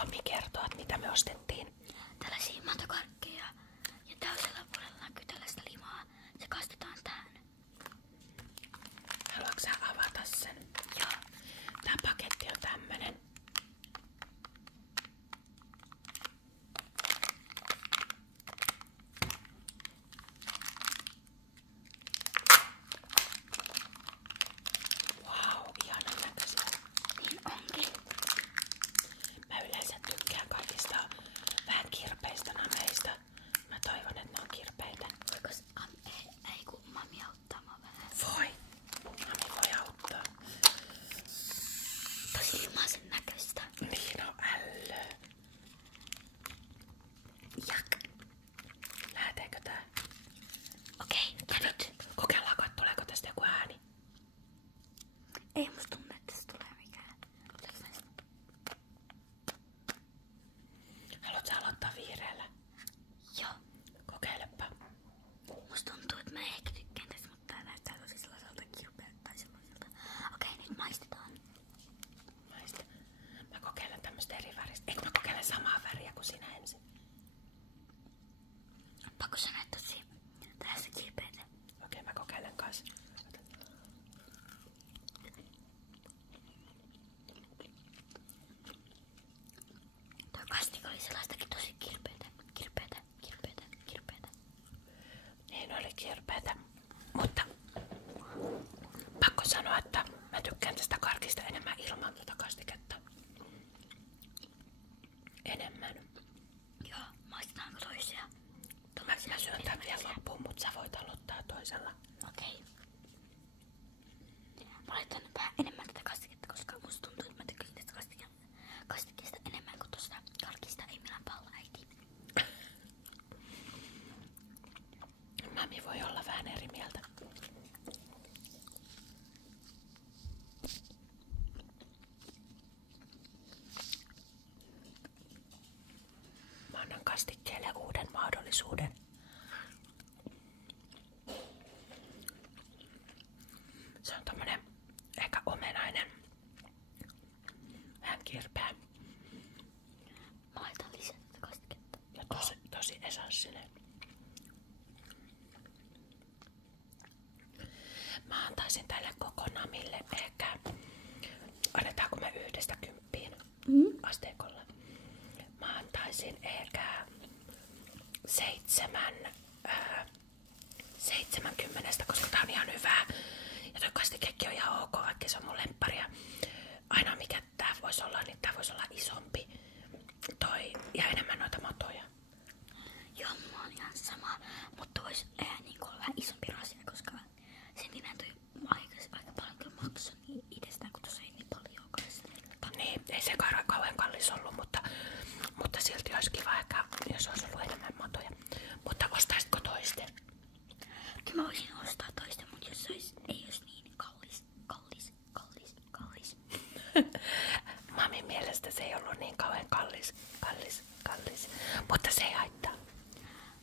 Tommi kertoo, että mitä me ostettiin. Tällaisia matokarkkeja ja toisella puolella näkyy tällaista limaa. Se kastetaan tähän. Haluatko sä avata sen? Joo. Tää paketti on tämmönen. Wow, ihanan näköisiä. Niin onkin. Mä yleensä tykkään kaikista vähän kirpeistä nameista. Mä toivon, että ne on kirpeitä. Voikos ei kun mami auttaa mua vähän. Voi. Mami voi auttaa. Tosi ilmaisen näköistä. Niin on ällö. Jak. Lähteekö tää? Okei, ja nyt. Kokeillaanko, että tuleeko tästä joku ääni? Ei musta tunne, että tästä tulee mikään. Haluatko sä aloittaa viireellä? Joo. Kokeilepa. Musta tuntuu, että mä ehkä tykkään tästä, mutta tää näyttää tosi sellaiselta kirpeältä tai sellaiselta. Okei, nyt maistetaan. Maista. Mä kokeilen tämmöstä eri väristä. Eikö mä kokeilen samaa väriä kuin sinä ensin? Pakko sanoa, että tosi tällaista kirpeätä. Okei, mä kokeilen kanssa. Tuo kastik oli sellaistakin tosi kirpeätä. Niin oli kirpeätä. Mutta pakko sanoa, että mä tykkään tästä karkista enemmän ilman tuota kastiketta. Enemmän. Joo, maistetaanko toisia? Mä syön tän vielä loppuun, mutta sä voit aloittaa toisella. Okei. Mä laitan vähän enemmän tätä kastiketta, koska musta tuntuu, että mä tykkäsin tästä kastikkeesta enemmän kuin tosta karkista. Ei millään palla, äiti. Mami voi olla vähän eri mieltä. Mä annan kastikkeelle uuden mahdollisuuden. Se on tommonen ehkä omenainen. Vähän kirpeä Mä laitan lisää tätä kastiketta. ja tosi esanssinen. Mä antaisin tälle koko namille ehkä, annetaanko me 1–10 asteikolla? Mä antaisin ehkä 70, koska tää on ihan hyvää. Ja toi kastikekki on ihan ok, vaikka se on mun lempparia. Ainoa mikä tää voisi olla, niin tää voisi olla isompi toi ja enemmän noita matoja. Joo, mulla on ihan sama, mutta vois niin olla vähän isompi rasia, koska sen nimen toi aika paljon kyllä maksoi niin itsestään, kun tossa ei niin paljon kastiketta. Niin, ei se kauhean kallis ollut, mutta silti olisi kiva ehkä, jos olisi ollut enemmän matoja. Mutta ostaisitko toisten? Kyllä mä voisin ostaa toista, mutta jos ei olisi niin kallis. Mamin mielestä se ei ollut niin kauhean kallis. Mutta se ei haittaa.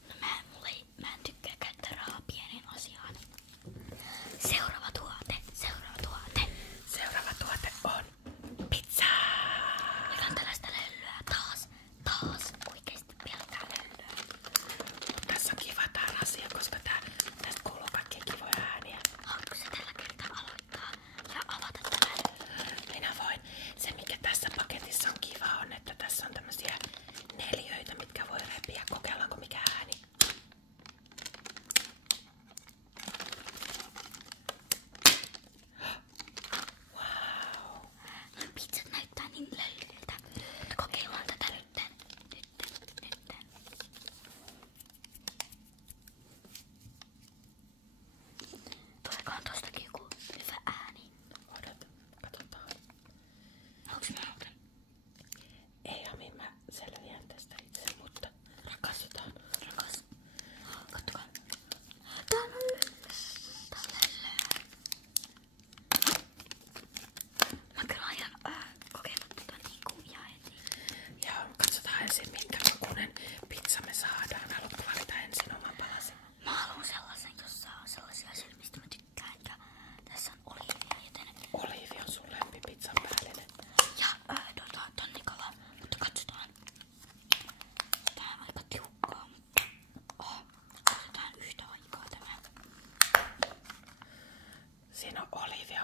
No mä en tykkää käyttää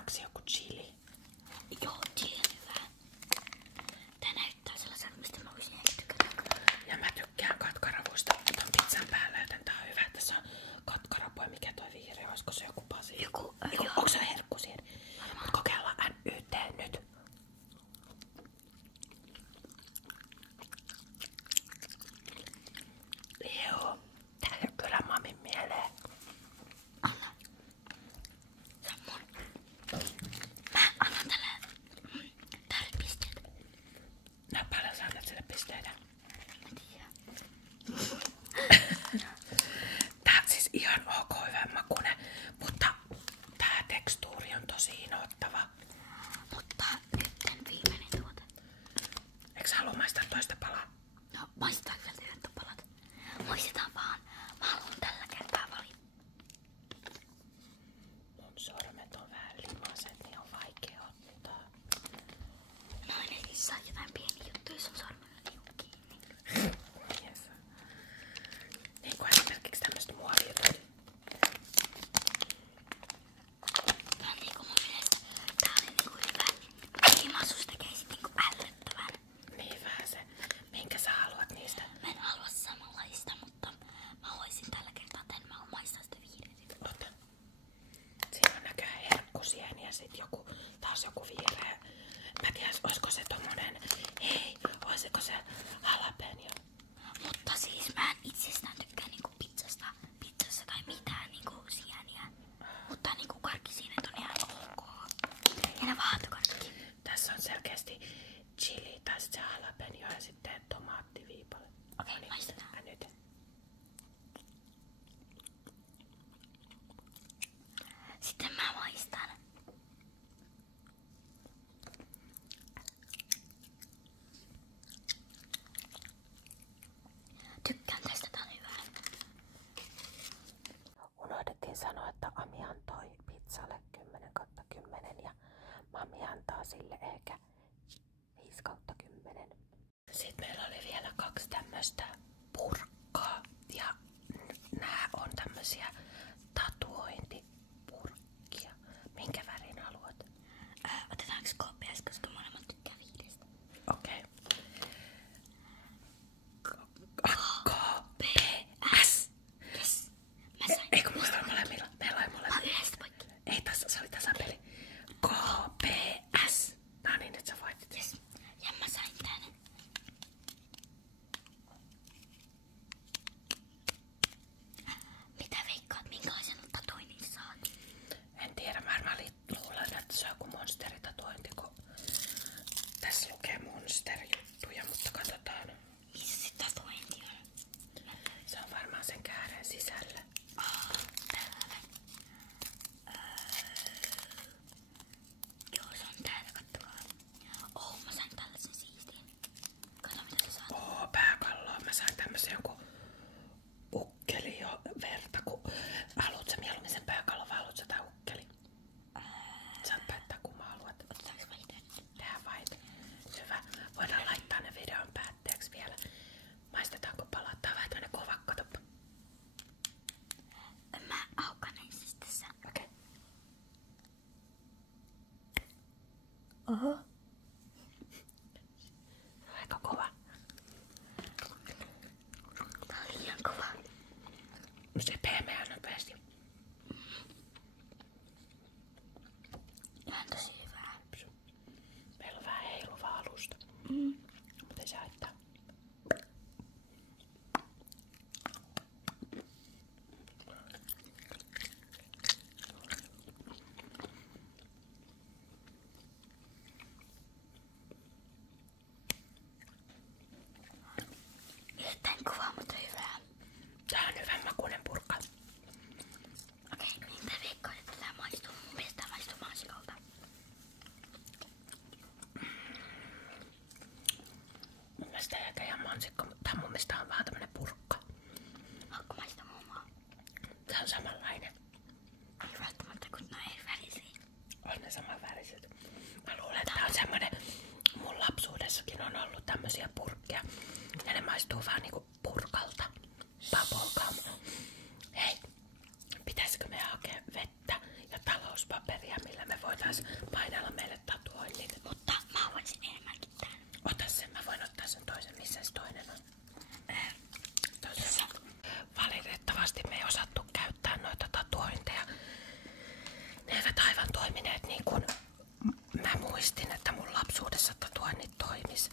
seuraavaksi joku chili. Joo, chili on hyvä. Tää näyttää sellaiselta, mistä mä voisin ehkä tykätä. Ja mä tykkään katkaravuista ton pizzan päällä, joten tää on hyvä. Tässä on katkarapua. Mikä toi vihreä? Olisiko se joku basili? Onko se herkku siihen? Mut kokeillaan NYT nyt. Joo. Tää ei oo kyllä mamin mieleen. Anna. Se on mun. Mä annan tälle täydet pisteet. No paljon sä annat sille pisteitä? Mä tiedän. Tää on siis ihan ok hyvän makuinen, mutta tää tekstuuri on tosi inhottava. Mutta nyt viimeinen tuote. Eiks sä halua maistaa toista palaa? No, maistaa vielä yhdet palat. Maistetaan vaan. Mä haluan tällä kertaa valita. Mun sormet on vähän limaset, niin on vaikea ottaa. No ainakin saa jotain pieniä juttuja, jos on sormella liuku kiinni. Yes. Niin kuin esimerkiksi tämmöset muovijutut. Tää on niinku mun mielestä. Tää oli niinku hyvä. Limasus tekee sit niinku ällöttävän. Niin vähän se. Minkä sä haluat niistä? Mä en halua samanlaista, mutta mä haluaisin tällä kertaa, että en mä oo maistaa sitä vihreitä. Ota. Siinä on näköjään herkkusieni ja sit taas joku vihreä. Mä tiedän, oisko se tommonen. Hei, oisko se jalapeno? Mutta siis mä en itsestään tykkää niinku pizzassa tai mitään niinku sieniä. Mutta niinku karkkisienet on ihan ok. Ja ne vaahtokarkki. Tässä on selkeästi chili tai sit se jalapeno ja sitten tomaattiviipale. Okei, maistetaan. Nyt. Sitten mä maistan. Tykkään tästä, tää on hyvää. Unohdettiin sanoa, että Ami antoi pizzalle 10/10 ja Mami antaa sille ehkä 5/10. Sitten meillä oli vielä 2 tämmöstä purkkaa ja nää on tämmösiä tatuointipurkkia. Minkä värin haluat? Otetaanko KPS, koska molemmat tykkää viidestä? Okei. KPS! Yes. Mä sain. Eikö mulla ole molemmilla? Meillä oli Mä molemmilla. oon yhdestä poikki. Ei tässä, se oli tasapeli. KPS! No niin, nyt sä voitit. Yes. Ja mä sain tän. Mitä veikkaat, minkälaisen tatuoinnin saat? En tiedä, varmaan luulen, että se on joku monsteritatuointi, kun tässä lukee monster-juttuja, mutta katsotaan. Missä se tatuointi on? Se on varmaan sen kääreen sisällä. Tällainen. Joo, se on täällä, kattokaa. Mä sain tällaisen siistiin. Kato mitä sä saat. Pääkalloa. Mä sain tämmösen joku ukkeli jo verta, kun haluut sä mieluummin sen pääkallon vai haluut sä tää ukkeli? Saat päättää kumman haluat. Otetaanko mä itse nyt? Tehdään vain. Hyvä. Voidaan laittaa ne videon päätteeksi vielä. Maistetaanko palat? Tää on vähän tämmönen kova, katoppa. Mä aukan ensin tässä. Okei. Oho. Aika kova. Tää on liian kova. Se pehmeää nopeasti. Tää on tosi hyvää. Meillä on vähän heiluvaa alusta. Mutta ei se haittaa. Erittäin kova, mutta hyvää. Tää on hyvän makuinen purkka. Okei, niin te veikkaat, että tää maistuu. Mun mielestä tää maistuu mansikalta. Mun mielestä ei ehkä ihan mansikko, mutta tää mun mielestä on vähän tämmönen purkka. Haluatko maistaa muomaa? Tää on samanlainen. Ei välttämättä, kun ne on eri värisiä. On ne samanväriset. Mä luulen, että tää on semmonen. Mun lapsuudessakin on ollut tämmösiä purkkeja. Ja ne maistuu vaan niinku purkalta. Bubblegum. Hei, pitäisikö me hakea vettä ja talouspaperia, millä me voidaan taas painella meille tatuoinnin. Mutta mä voisin enemmänkin tän. Ota sen, mä voin ottaa sen toisen. Missä se toinen on? Tässä. Valitettavasti me ei osattu käyttää noita tatuointeja. Ne eivät aivan toimineet niin kuin mä muistin, että mun lapsuudessa tatuoinnit toimis.